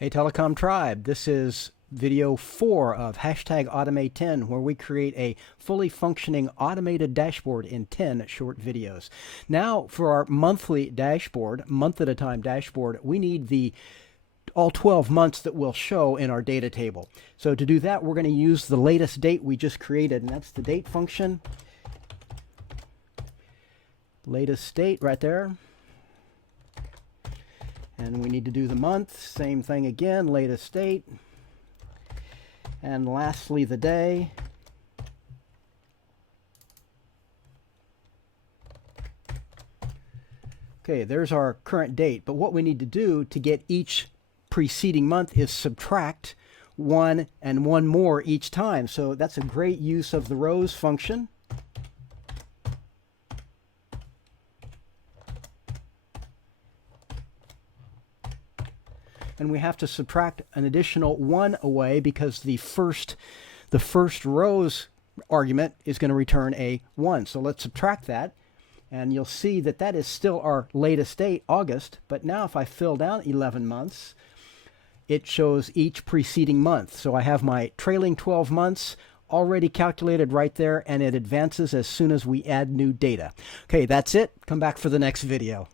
Hey Telecom Tribe, this is video 4 of #Automate10, where we create a fully functioning automated dashboard in 10 short videos. Now for our monthly dashboard, month at a time dashboard, we need the all 12 months that we'll show in our data table. So to do that, we're going to use the latest date we just created, and that's the date function. Latest date right there. And we need to do the month, same thing again, latest date. And lastly, the day. Okay, there's our current date, but what we need to do to get each preceding month is subtract one and one more each time. So that's a great use of the rows function. And we have to subtract an additional 1 away because the first row's argument is going to return a 1. So let's subtract that, and you'll see that that is still our latest date, August. But now if I fill down 11 months, it shows each preceding month. So I have my trailing 12 months already calculated right there, and it advances as soon as we add new data. Okay, that's it. Come back for the next video.